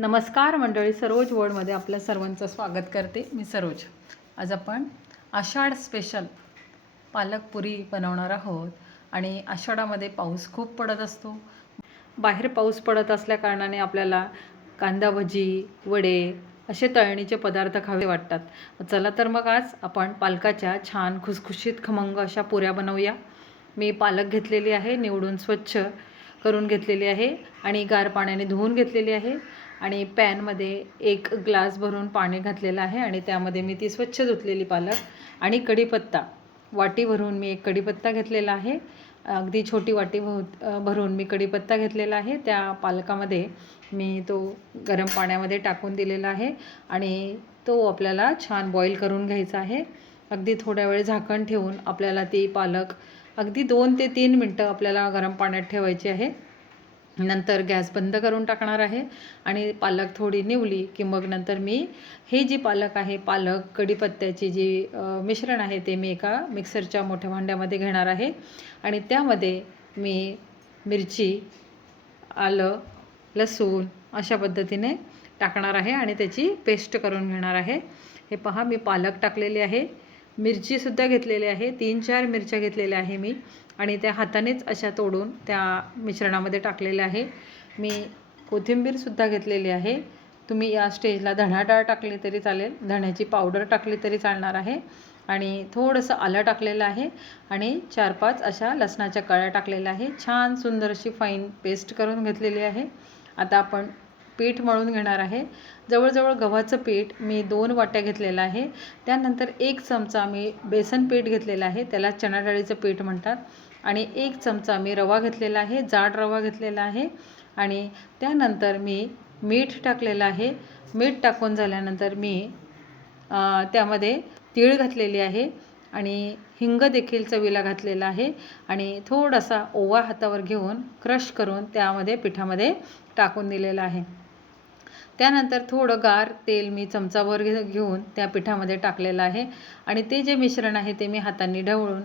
नमस्कार मंडळी, सरोज वर्ल्डमध्ये आपल्या सर्वांचं स्वागत करते. मी सरोज. आज आपण आषाढ स्पेशल पालक पुरी बनवणार आहोत. आणि आषाढामध्ये पाऊस खूप पडत असतो. बाहेर पाऊस पडत असल्या कारणाने आपल्याला कांदा भजी, वडे असे तळणीचे पदार्थ खावे वाटतात. चला तर मग आज आपण पालकाच्या छान खुसखुशीत खमंग अशा पुऱ्या बनवूया. मी पालक घेतलेली आहे, निवडून स्वच्छ करून घेतलेली आहे आणि गार पाण्याने धुवून घेतलेली आहे. आणि पॅनमध्ये 1 ग्लास भरून पाणी घातलेलं आहे आणि त्यामध्ये मी ती स्वच्छ धुतलेली पालक आणि कढीपत्ता वाटी भरून मी 1 कढीपत्ता घेतलेला आहे. अगदी छोटी वाटी भरून मी कढीपत्ता घेतलेला आहे. त्या पालकामध्ये मी तो गरम पाण्यामध्ये टाकून दिलेला आहे आणि तो आपल्याला छान बॉईल करून घ्यायचा आहे. अगदी थोड्या वेळ झाकण ठेवून आपल्याला ती पालक अगदी 2 ते 3 मिनटं आपल्याला गरम पाण्यात ठेवायची आहे. नंतर गॅस बंद करून टाकणार आहे आणि पालक थोडी निवली की मग नंतर मी हे जी पालक आहे, पालक कढीपत्त्याची जी मिश्रण आहे ते मी एका मिक्सरच्या मोठ्या भांड्यामध्ये घेणार आहे आणि त्यामध्ये मी मिरची, आलं, लसूण अशा पद्धतीने टाकणार आहे आणि त्याची पेस्ट करून घेणार आहे. हे पहा, मी पालक टाकलेली आहे, मिरचीसुद्धा घेतलेली आहे, 3-4 मिरच्या घेतलेल्या आहे मी आणि त्या हातानेच अशा तोडून त्या मिश्रणामध्ये टाकलेल्या आहे. मी कोथिंबीरसुद्धा घेतलेली आहे. तुम्ही या स्टेजला धणा डाळ टाकली तरी चालेल, धण्याची पावडर टाकली तरी चालणार आहे आणि थोडंसं आलं टाकलेलं आहे आणि 4-5 अशा लसणाच्या कळ्या टाकलेल्या आहे. छान सुंदर अशी फाईन पेस्ट करून घेतलेली आहे. आता आपण पीठ मळून घेणार आहे. जवळजवळ गव्हाचं पीठ मी 2 वाट्या घेतलेलं आहे. त्यानंतर 1 चमचा मी बेसन पीठ घेतलेलं आहे, त्याला चणा डाळीचं पीठ म्हणतात. आणि 1 चमचा मी रवा घेतलेला आहे, जाड रवा घेतलेला आहे. आणि त्यानंतर मी मीठ टाकलेलं आहे. मीठ टाकून झाल्यानंतर मी त्यामध्ये तीळ घातलेली आहे आणि हिंग देखील चवीला घातलेला आहे आणि थोडासा ओवा हातावर घेऊन क्रश करून त्यामध्ये पिठामध्ये टाकून दिलेला आहे. त्यानंतर थोडं गार तेल मी चमचाभर घेऊन त्या पिठामध्ये टाकलेलं आहे आणि ते जे मिश्रण आहे ते मी हातांनी ढवळून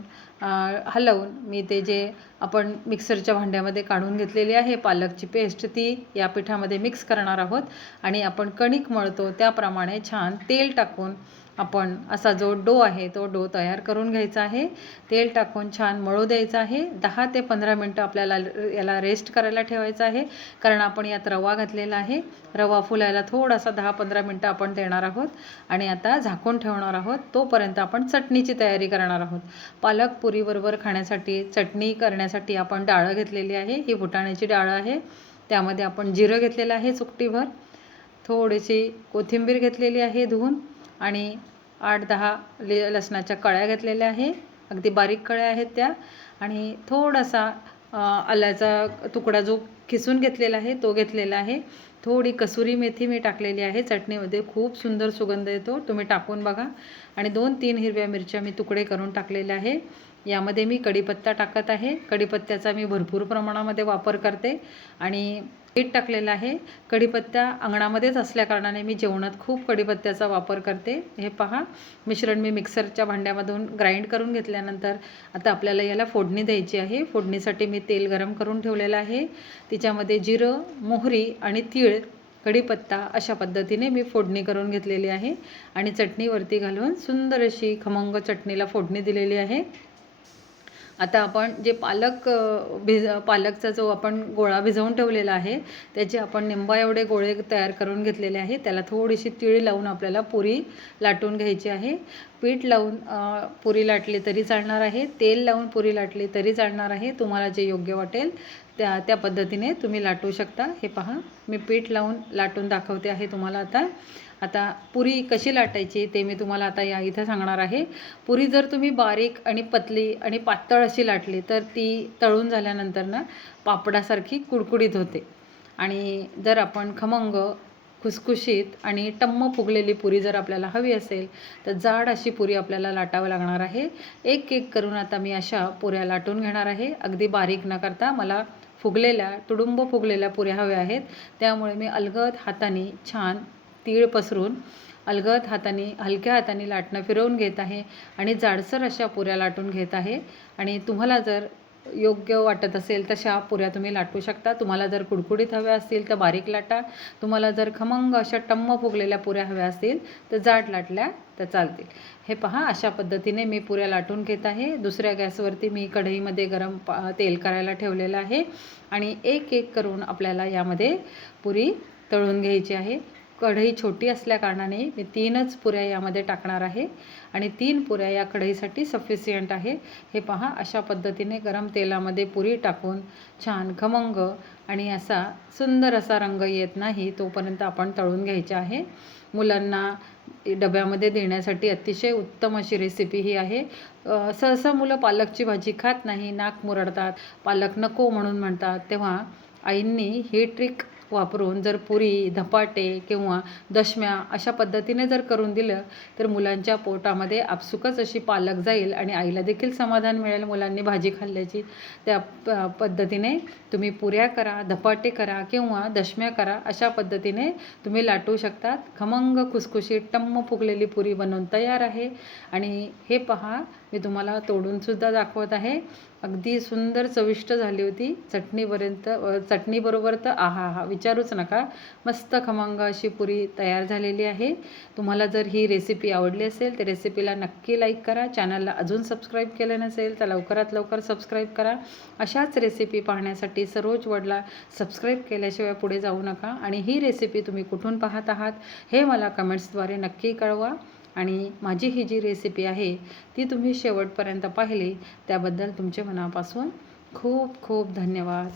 हलवून मी ते जे आपण मिक्सरच्या भांड्यामध्ये काढून घेतलेली आहे पालकची पेस्ट, ती या पिठामध्ये मिक्स करणार आहोत आणि आपण कणिक मळतो त्याप्रमाणे छान तेल टाकून आपण असा जो डो आहे तो डो तयार करून घ्यायचा आहे. तेल टाकून छान मळू द्यायचं आहे. 10 ते 15 मिनटं आपल्याला याला रेस्ट करायला ठेवायचं आहे, कारण आपण यात रवा घातलेला आहे. रवा फुलायला थोडासा 10-15 मिनटं आपण देणार आहोत आणि आता झाकून ठेवणार आहोत. तोपर्यंत आपण चटणीची तयारी करणार आहोत. पालक पुरीबरोबर खाण्यासाठी चटणी करण्यासाठी आपण डाळ घेतलेली आहे. ही फुटाण्याची डाळ आहे. त्यामध्ये आपण जिरं घेतलेलं आहे चुटकीभर, थोडीशी कोथिंबीर घेतलेली आहे धुवून आणि 8-10 लसणाच्या कळ्या घेतलेल्या आहे, अगदी बारीक कळ्या आहेत त्या. आणि थोडासा आल्याचा तुकडा जो खिसून घेतलेला आहे तो घेतलेला आहे. थोडी कसुरी मेथी मी टाकलेली आहे. चटणीमध्ये खूप सुंदर सुगंध येतो, तुम्ही टाकून बघा. आणि 2-3 हिरव्या मिरच्या मी तुकडे करून टाकलेल्या आहे. यामध्ये मी कढीपत्ता टाकत आहे. कढीपत्त्याचा मी भरपूर प्रमाणामध्ये वापर करते आणि मीठ टाकलेलं आहे. कढीपत्ता अंगणामध्येच असल्या कारणाने मी जेवणात खूप कढीपत्त्याचा वापर करते. हे पहा, मिश्रण मी मिक्सरच्या भांड्यामधून ग्राइंड करून घेतल्यानंतर आता आपल्याला याला फोडणी द्यायची आहे. फोडणीसाठी मी तेल गरम करून ठेवलेलं आहे. तिच्यामध्ये जिरं, मोहरी आणि तीळ, कढीपत्ता अशा पद्धतीने मी फोडणी करून घेतलेली आहे आणि चटणीवरती घालून सुंदर अशी खमंग चटणीला फोडणी दिलेली आहे. आता आपण जे पालकचा जो आपण गोळा भिजवून ठेवलेला आहे त्याचे आपण निंबा एवढे गोळे तयार करून घेतलेले आहे. त्याला थोडीशी तीळ लावून आपल्याला पुरी लाटून घ्यायची आहे. पीठ लावून पुरी लाटली तरी चालणार आहे, तेल लावून पुरी लाटली तरी चालणार आहे. तुम्हाला जे योग्य वाटेल त्या पद्धतीने तुम्ही लाटू शकता. हे पहा, मी पीठ लावून लाटून दाखवते आहे तुम्हाला. आता पुरी कशी लाटायची ते मी तुम्हाला आता इथं सांगणार आहे. पुरी जर तुम्ही बारीक आणि पतली आणि पातळ अशी लाटली तर ती तळून झाल्यानंतर ना पापडासारखी कुडकुडीत होते. आणि जर आपण खमंग, खुसखुशीत आणि टम्म फुगलेली पुरी जर आपल्याला हवी असेल तर जाड अशी पुरी आपल्याला लाटावं लागणार आहे. एक एक करून आता मी अशा पुऱ्या लाटून घेणार आहे. अगदी बारीक न करता मला तुडुंब फुगलेल्या पुऱ्या हव्या आहेत. त्यामुळे मी अलगद हाताने छान तीळ पसरून अलगद हाताने हलक्या हाताने लाटणं फिरवून घेत आहे आणि जाडसर अशा पुऱ्या लाटून घेत आहे. आणि तुम्हाला जर योग्य वाटत असेल तशा पुऱ्या तुम्ही लाटू शकता. तुम्हाला जर कुडकुडीत हव्या असतील तर बारीक लाटा. तुम्हाला जर खमंग अशा टम्म फुगलेल्या पुऱ्या हव्या असतील तर जाड लाटल्या तर चालतील. हे पहा, अशा पद्धतीने मी पुऱ्या लाटून घेत आहे. दुसऱ्या गॅसवरती मी कढईमध्ये गरम तेल करायला ठेवलेलं आहे आणि एक एक करून आपल्याला यामध्ये पुरी तळून घ्यायची आहे. कढई छोटी असल्याकारणाने मी 3च पुऱ्या यामध्ये टाकणार आहे आणि 3 पुऱ्या या कढईसाठी सफिशियंट आहे. हे पहा, अशा पद्धतीने गरम तेलामध्ये पुरी टाकून छान खमंग आणि असा सुंदर असा रंग येत नाही तोपर्यंत आपण तळून घ्यायचे आहे. मुलांना डब्यामध्ये देण्यासाठी अतिशय उत्तम अशी रेसिपी ही आहे. सहसा मुलं पालकची भाजी खात नाही, नाक मुरडतात, पालक नको म्हणून म्हणतात. तेव्हा आईंनी ही ट्रिक वापरून जर पुरी, धपाटे किंवा दशम्या अशा पद्धतीने जर करून दिलं तर मुलांच्या पोटामध्ये आपसुकच अशी पालक जाईल आणि आईला देखील समाधान मिळेल मुलांनी भाजी खाल्ल्याची. त्या पद्धतीने तुम्ही पुऱ्या करा, धपाटे करा किंवा दशम्या करा. अशा पद्धतीने तुम्ही लाटू शकतात. खमंग खुसखुशीत टम्म फुगलेली पुरी बनवून तयार आहे. आणि हे पहा, मी तुम्हाला तोडूनसुद्धा दाखवत आहे. अगदी सुंदर चविष्ट झाली होती. चटणीबरोबर तर आहा हा विचारूच नका. मस्त खमंग अशी पुरी तयार झालेली आहे. तुम्हाला जर ही रेसिपी आवडली असेल तर रेसिपीला नक्की लाईक करा. चॅनलला अजून सबस्क्राईब केलं नसेल तर लवकरात लवकर सबस्क्राईब करा. अशाच रेसिपी पाहण्यासाठी सरोज वर्ल्डला सबस्क्राईब केल्याशिवाय पुढे जाऊ नका. आणि ही रेसिपी तुम्ही कुठून पाहत आहात हे मला कमेंट्सद्वारे नक्की कळवा. आणि माझी ही जी रेसिपी आहे ती तुम्ही शेवटपर्यंत पाहिली त्याबद्दल तुमचे मनापासून खूप खूप धन्यवाद.